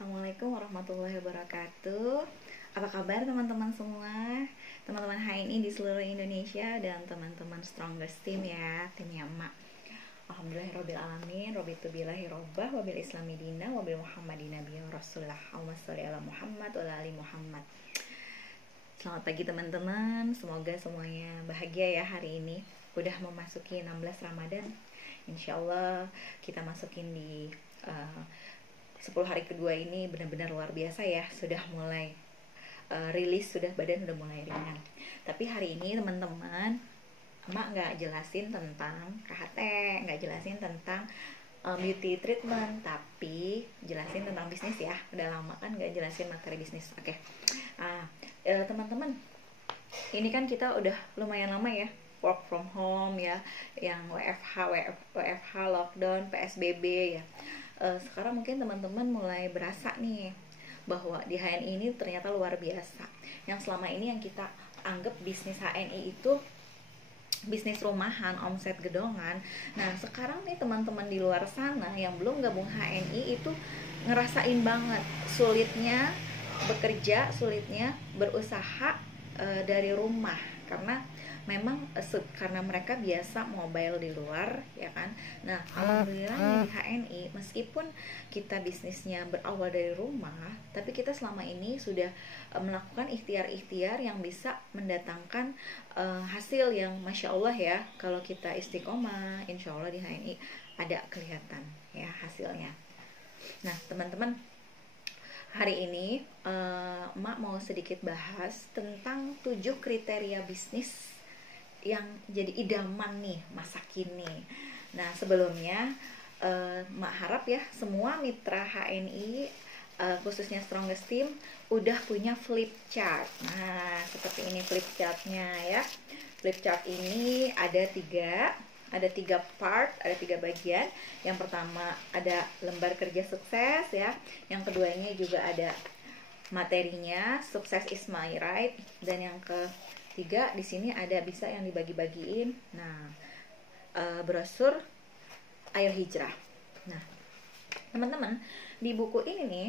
Assalamualaikum warahmatullahi wabarakatuh. Apa kabar teman-teman semua? Teman-teman HNI di seluruh Indonesia dan teman-teman Strongest Team ya, timnya emak. Alhamdulillahirrabbilalamin, robitu billahi robbah, wabil islami dina, wabil muhammadina biya rasulullah. Allahumma sholli ala Muhammad wa ala ali Muhammad. Selamat pagi teman-teman, semoga semuanya bahagia ya hari ini. Udah memasuki 16 Ramadan. Insya Allah kita masukin di 10 hari kedua ini benar-benar luar biasa ya. Sudah mulai rilis, badan udah mulai ringan. Tapi hari ini teman-teman, emak nggak jelasin tentang KHT, nggak jelasin tentang beauty treatment, tapi jelasin tentang bisnis ya. Udah lama kan nggak jelasin materi bisnis. Oke. Teman-teman, ini kan kita udah lumayan lama ya work from home ya, yang WFH, lockdown, PSBB ya. Sekarang mungkin teman-teman mulai berasa nih bahwa di HNI ini ternyata luar biasa. Yang selama ini yang kita anggap bisnis HNI itu bisnis rumahan, omset gedongan. Nah sekarang nih teman-teman di luar sana yang belum gabung HNI itu ngerasain banget sulitnya bekerja, sulitnya berusaha dari rumah, karena memang karena mereka biasa mobile di luar ya kan. Nah alhamdulillah di HNI meskipun kita bisnisnya berawal dari rumah, tapi kita selama ini sudah melakukan ikhtiar-ikhtiar yang bisa mendatangkan hasil yang masya Allah ya. Kalau kita istiqomah, insya Allah di HNI ada kelihatan ya hasilnya. Nah teman-teman, hari ini emak mau sedikit bahas tentang 7 kriteria bisnis yang jadi idaman nih masa kini. Nah sebelumnya emak harap ya semua mitra HNI khususnya Strongest Team udah punya flip chart. Nah seperti ini flip chartnya ya. Flip chart ini ada tiga part, ada 3 bagian. Yang pertama ada lembar kerja sukses ya. Yang keduanya juga ada materinya, sukses is my right. Dan yang ketiga di sini ada bisa yang dibagi-bagiin. Nah, brosur Ayo Hijrah. Nah, teman-teman, di buku ini nih,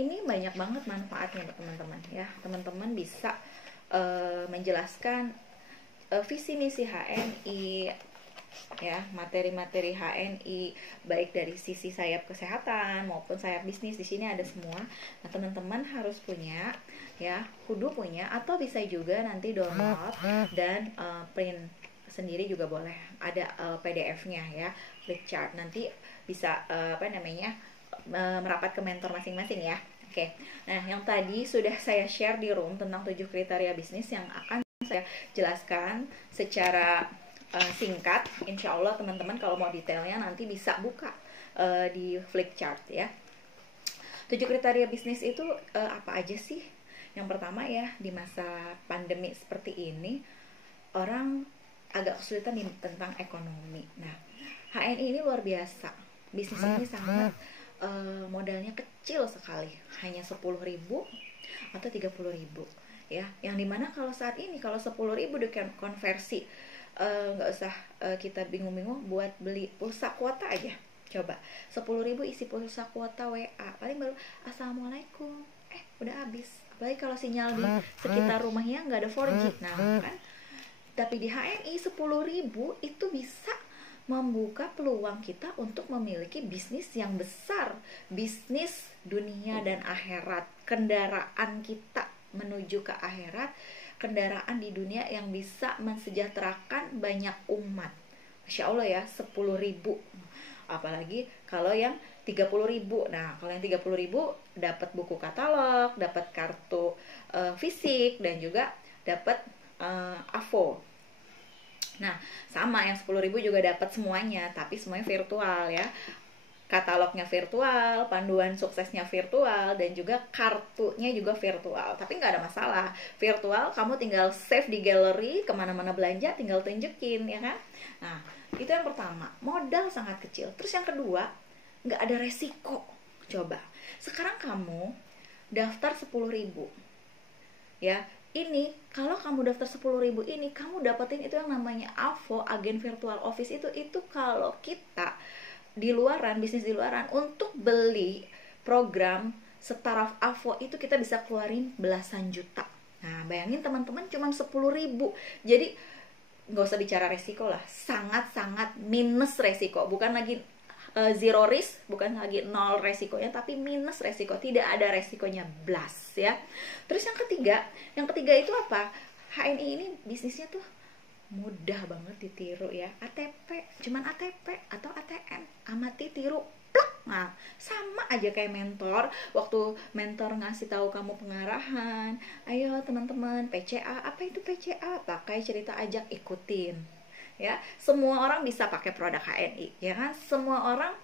ini banyak banget manfaatnya buat teman-teman ya. Teman-teman bisa menjelaskan visi misi HNI ya, materi-materi HNI baik dari sisi sayap kesehatan maupun sayap bisnis. Di sini ada semua. Nah teman-teman harus punya ya, kudu punya, atau bisa juga nanti download dan print sendiri juga boleh. Ada PDF-nya ya, flip chart. Nanti bisa merapat ke mentor masing-masing ya. Oke. Nah yang tadi sudah saya share di room tentang 7 kriteria bisnis yang akan saya jelaskan secara singkat. Insya Allah teman-teman kalau mau detailnya nanti bisa buka di flip chart ya. 7 kriteria bisnis itu apa aja sih? Yang pertama ya, di masa pandemi seperti ini orang agak kesulitan tentang ekonomi. Nah HNI ini luar biasa. Bisnis ini sangat modalnya kecil sekali, hanya 10.000 atau 30.000 ya. Yang dimana kalau saat ini kalau 10.000 dikonversi, nggak usah kita bingung-bingung buat beli pulsa kuota aja. Coba 10.000 isi pulsa kuota WA, paling baru assalamualaikum, udah habis. Apalagi kalau sinyal di sekitar rumahnya nggak ada 4G. Nah kan, tapi di HNI 10.000 itu bisa membuka peluang kita untuk memiliki bisnis yang besar, bisnis dunia dan akhirat. Kendaraan kita menuju ke akhirat, kendaraan di dunia yang bisa mensejahterakan banyak umat. Masya Allah ya, 10.000. Apalagi kalau yang 30.000. Nah kalau yang 30.000 dapat buku katalog, dapat kartu fisik, dan juga dapat AVO. Nah sama, yang 10.000 juga dapat semuanya, tapi semuanya virtual ya. Katalognya virtual, panduan suksesnya virtual, dan juga kartunya juga virtual. Tapi nggak ada masalah, virtual kamu tinggal save di galeri, kemana-mana belanja tinggal tunjukin ya kan. Nah itu yang pertama, modal sangat kecil. Terus yang kedua, nggak ada resiko. Coba sekarang kamu daftar 10.000 ya. Ini kalau kamu daftar 10.000 ini, kamu dapetin itu yang namanya AVO, agen virtual office. Itu kalau kita di luaran, bisnis di luaran, untuk beli program Setaraf AVO itu kita bisa keluarin belasan juta. Nah, bayangin teman-teman cuma 10.000. Jadi nggak usah bicara resiko lah, sangat-sangat minus resiko. Bukan lagi zero risk, bukan lagi nol resikonya, tapi minus resiko, tidak ada resikonya, blas ya. Terus yang ketiga itu apa? HNI ini bisnisnya tuh mudah banget ditiru ya. ATP, cuman ATP atau ATM, amati, tiru, plak. Nah, sama aja kayak mentor. Waktu mentor ngasih tahu kamu pengarahan, ayo teman-teman PCA, apa itu PCA? Pakai cerita, ajak, ikutin. Ya, semua orang bisa pakai produk HNI, ya kan? Semua orang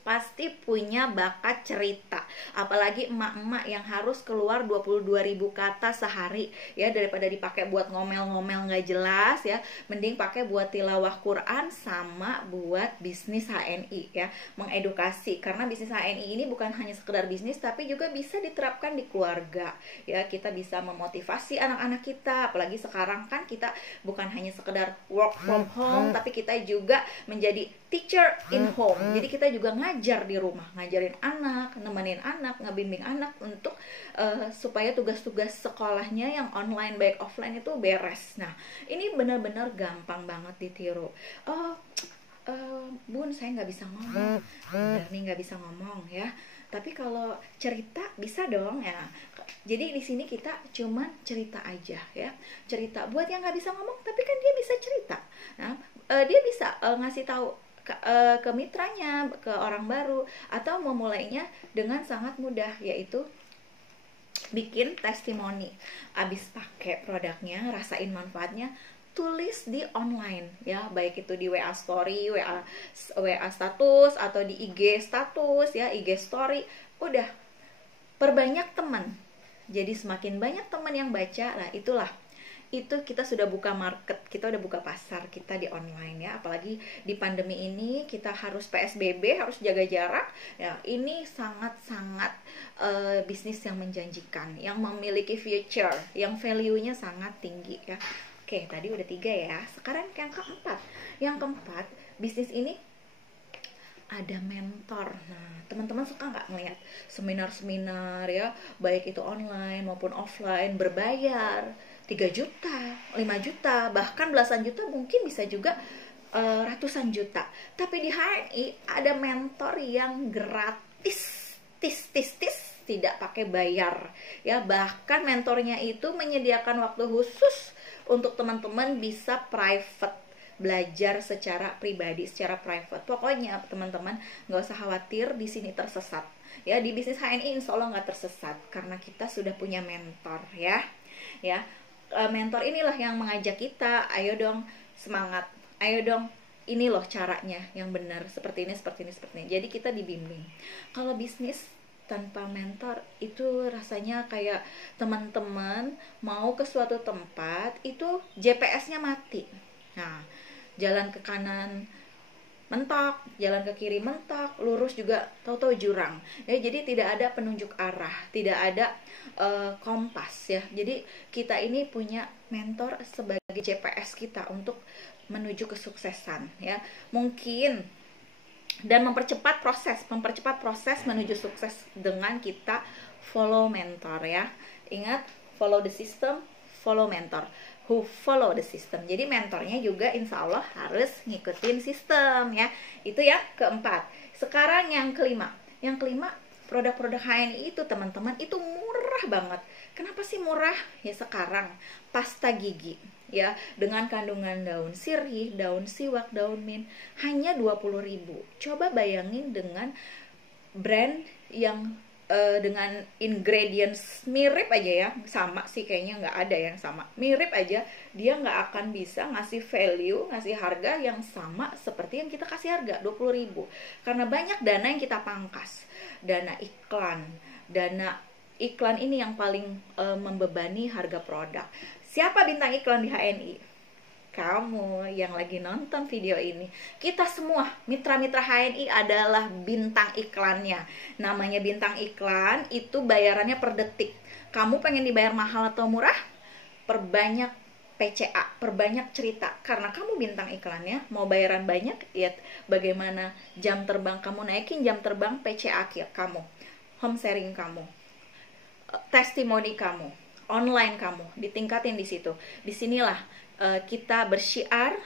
pasti punya bakat cerita, apalagi emak-emak yang harus keluar 22.000 kata sehari ya, daripada dipakai buat ngomel-ngomel nggak jelas ya, mending pakai buat tilawah Quran sama buat bisnis HNI ya, mengedukasi. Karena bisnis HNI ini bukan hanya sekedar bisnis, tapi juga bisa diterapkan di keluarga ya. Kita bisa memotivasi anak-anak kita, apalagi sekarang kan kita bukan hanya sekedar work from home, tapi kita juga menjadi teacher in home. Jadi kita juga ngajar di rumah, ngajarin anak, nemenin anak, ngebimbing anak untuk supaya tugas-tugas sekolahnya yang online baik offline itu beres. Nah, ini benar-benar gampang banget ditiru. Bun, saya nggak bisa ngomong. Bener nih, nggak bisa ngomong ya. Tapi kalau cerita bisa dong ya. Jadi di sini kita cuman cerita aja ya. Cerita buat yang nggak bisa ngomong, tapi kan dia bisa cerita. Nah, dia bisa ngasih tahu ke mitranya, ke orang baru, atau memulainya dengan sangat mudah, yaitu bikin testimoni. Abis pakai produknya, rasain manfaatnya, tulis di online ya, baik itu di WA story, WA status, atau di IG status ya, IG story. Udah, perbanyak teman. Jadi semakin banyak teman yang baca, lah itulah, itu kita sudah buka market, kita udah buka pasar kita di online ya. Apalagi di pandemi ini kita harus PSBB, harus jaga jarak ya. Ini sangat-sangat bisnis yang menjanjikan, yang memiliki future, yang value-nya sangat tinggi ya. Oke, tadi udah 3 ya. Sekarang yang keempat. Yang keempat, bisnis ini ada mentor. Nah, teman-teman suka nggak ngeliat seminar-seminar ya, baik itu online maupun offline, berbayar 3 juta, 5 juta, bahkan belasan juta, mungkin bisa juga ratusan juta. Tapi di HNI ada mentor yang gratis, tidak pakai bayar ya. Bahkan mentornya itu menyediakan waktu khusus untuk teman-teman bisa private, belajar secara pribadi, secara private. Pokoknya teman-teman nggak usah khawatir di sini tersesat ya. Di bisnis HNI insya Allah nggak tersesat karena kita sudah punya mentor ya. Mentor inilah yang mengajak kita, ayo dong semangat, ayo dong ini loh caranya yang benar, seperti ini. Jadi kita dibimbing. Kalau bisnis tanpa mentor itu rasanya kayak teman-teman mau ke suatu tempat itu GPS-nya mati. Nah, jalan ke kanan mentok, jalan ke kiri mentok, lurus juga tahu-tahu jurang ya. Jadi tidak ada penunjuk arah, tidak ada kompas ya. Jadi kita ini punya mentor sebagai GPS kita untuk menuju kesuksesan ya. Mungkin dan mempercepat proses menuju sukses dengan kita follow mentor ya. Ingat, follow the system, follow mentor. Who follow the system. Jadi mentornya juga insya Allah harus ngikutin sistem ya. Itu ya keempat. Sekarang yang kelima. Yang kelima, produk-produk HNI itu teman-teman itu murah banget. Kenapa sih murah? Ya sekarang pasta gigi ya, dengan kandungan daun sirih, daun siwak, daun mint hanya 20.000. Coba bayangin dengan brand yang dengan ingredients mirip aja ya, sama sih kayaknya, nggak ada yang sama, mirip aja, dia nggak akan bisa ngasih value, ngasih harga yang sama seperti yang kita kasih harga 20.000. Karena banyak dana yang kita pangkas, dana iklan ini yang paling membebani harga produk. Siapa bintang iklan di HNI? Kamu yang lagi nonton video ini. Kita semua mitra-mitra HNI adalah bintang iklannya. Namanya bintang iklan, itu bayarannya per detik. Kamu pengen dibayar mahal atau murah? Perbanyak PCA, perbanyak cerita. Karena kamu bintang iklannya, mau bayaran banyak, lihat bagaimana jam terbang kamu naikin, jam terbang PCA kamu. home sharing kamu, testimoni kamu, online kamu, ditingkatin di situ. Disinilah kita bersyiar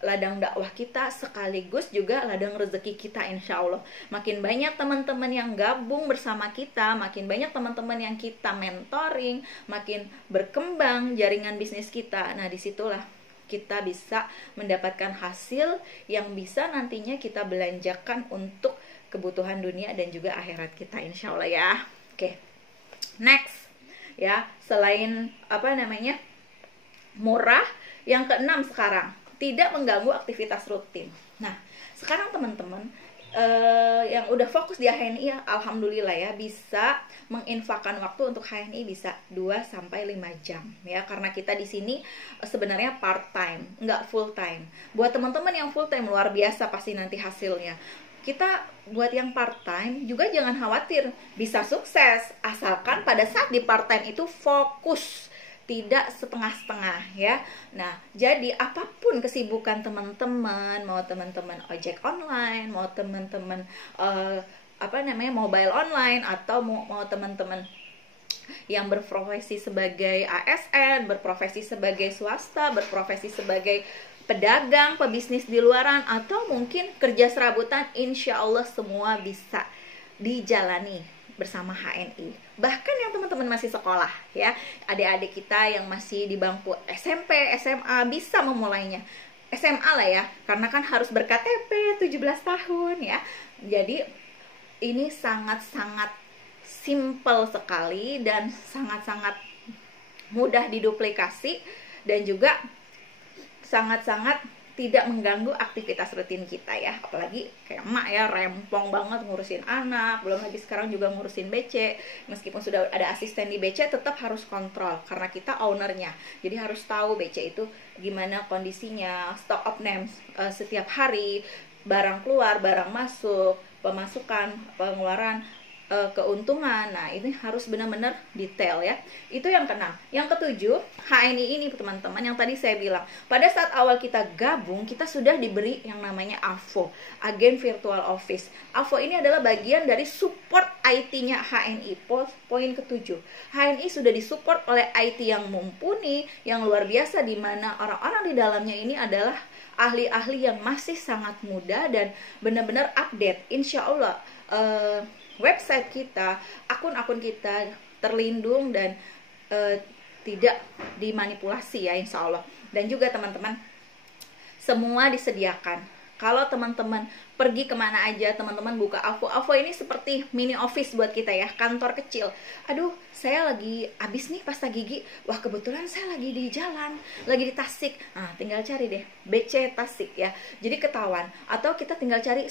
ladang dakwah kita, sekaligus juga ladang rezeki kita, insya Allah. Makin banyak teman-teman yang gabung bersama kita, makin banyak teman-teman yang kita mentoring, makin berkembang jaringan bisnis kita. Nah, disitulah kita bisa mendapatkan hasil yang bisa nantinya kita belanjakan untuk kebutuhan dunia dan juga akhirat kita, insya Allah ya. Oke, next ya, selain murah, yang keenam sekarang, tidak mengganggu aktivitas rutin. Nah, sekarang teman-teman yang udah fokus di HNI, alhamdulillah ya, bisa menginfakkan waktu untuk HNI bisa 2-5 jam ya, karena kita di sini sebenarnya part time, nggak full time. Buat teman-teman yang full time luar biasa pasti nanti hasilnya. Kita buat yang part time juga jangan khawatir, bisa sukses asalkan pada saat di part time itu fokus, tidak setengah-setengah ya. Nah, jadi apapun kesibukan teman-teman, mau teman-teman ojek online, mau teman-teman mobile online, atau mau teman-teman yang berprofesi sebagai ASN, berprofesi sebagai swasta, berprofesi sebagai pedagang, pebisnis di luaran, atau mungkin kerja serabutan, insya Allah semua bisa dijalani bersama HNI. Bahkan yang teman-teman masih sekolah ya, adik-adik kita yang masih di bangku SMP, SMA bisa memulainya. SMA lah ya, karena kan harus ber-KTP 17 tahun ya. Jadi ini sangat-sangat simple sekali dan sangat-sangat mudah diduplikasi, dan juga sangat-sangat tidak mengganggu aktivitas rutin kita ya. Apalagi kayak emak ya, rempong banget ngurusin anak, belum lagi sekarang juga ngurusin BC. Meskipun sudah ada asisten di BC, tetap harus kontrol karena kita ownernya. Jadi harus tahu BC itu gimana kondisinya, stock of names setiap hari, barang keluar, barang masuk, pemasukan, pengeluaran, keuntungan. Nah, ini harus benar-benar detail ya. Itu yang keenam. Yang ketujuh, HNI ini teman-teman, yang tadi saya bilang, pada saat awal kita gabung, kita sudah diberi yang namanya AVO, Agen Virtual Office. AVO ini adalah bagian dari support IT-nya HNI. Poin ketujuh, HNI sudah disupport oleh IT yang mumpuni, yang luar biasa, di mana orang-orang di dalamnya ini adalah ahli-ahli yang masih sangat muda dan benar-benar update. Insya Allah website kita, akun-akun kita terlindung dan tidak dimanipulasi ya, insya Allah. Dan juga teman-teman, semua disediakan. Kalau teman-teman pergi kemana aja, teman-teman buka AVO. AVO ini seperti mini office buat kita ya, kantor kecil. Aduh, saya lagi habis nih pasta gigi. Wah, kebetulan saya lagi di jalan, lagi di Tasik. Nah, tinggal cari deh BC Tasik ya. Jadi ketahuan. Atau kita tinggal cari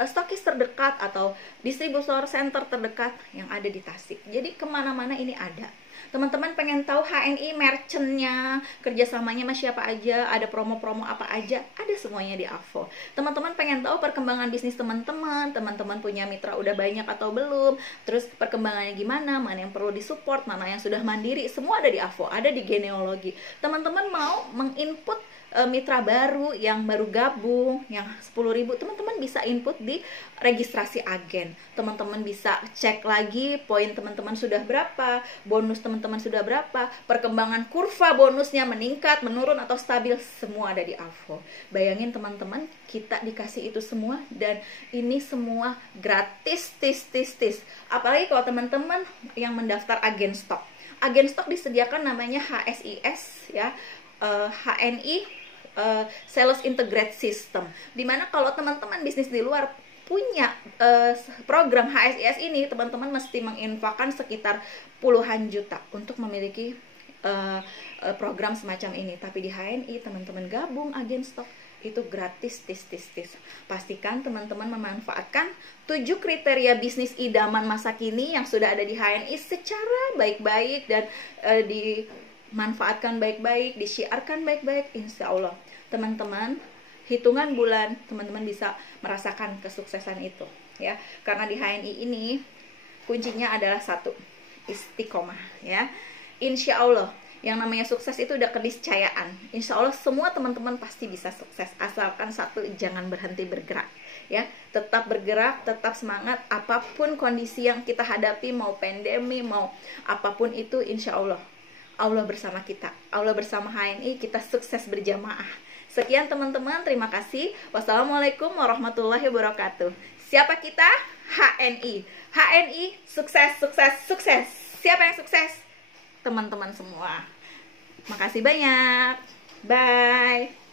stokis terdekat atau distributor center terdekat yang ada di Tasik. Jadi kemana-mana ini ada. Teman-teman pengen tahu HNI merchantnya, kerjasamanya sama siapa aja, ada promo-promo apa aja, ada semuanya di AVO. Teman-teman pengen tahu perkembangan bisnis teman-teman, teman-teman punya mitra udah banyak atau belum, terus perkembangannya gimana, mana yang perlu disupport, mana yang sudah mandiri, semua ada di AVO, ada di genealogi. Teman-teman mau menginput mitra baru yang baru gabung yang 10.000, teman-teman bisa input di registrasi agen. Teman-teman bisa cek lagi poin teman-teman sudah berapa, bonus teman-teman sudah berapa, perkembangan kurva bonusnya meningkat, menurun atau stabil, semua ada di AVO. Bayangin teman-teman, kita dikasih itu semua dan ini semua gratis, tis. Apalagi kalau teman-teman yang mendaftar agen stok. Agen stok disediakan namanya HSIS ya, HNI Sales Integrate System, dimana kalau teman-teman bisnis di luar punya program HSIS ini, teman-teman mesti menginfakkan sekitar puluhan juta untuk memiliki program semacam ini. Tapi di HNI teman-teman gabung agen stok itu gratis, tis. Pastikan teman-teman memanfaatkan 7 kriteria bisnis idaman masa kini yang sudah ada di HNI secara baik-baik dan dimanfaatkan baik-baik, disiarkan baik-baik. Insya Allah teman-teman, hitungan bulan teman-teman bisa merasakan kesuksesan itu ya. Karena di HNI ini kuncinya adalah satu, istiqomah ya. Insya Allah Yang namanya sukses itu udah keniscayaan. Insya Allah semua teman-teman pasti bisa sukses, asalkan satu, jangan berhenti bergerak ya. Tetap bergerak, tetap semangat, apapun kondisi yang kita hadapi, mau pandemi, mau apapun itu, insya Allah Allah bersama kita, Allah bersama HNI, kita sukses berjamaah. Sekian teman-teman, terima kasih. Wassalamualaikum warahmatullahi wabarakatuh. Siapa kita? HNI. HNI sukses, sukses, sukses. Siapa yang sukses? Teman-teman semua. Makasih banyak. Bye.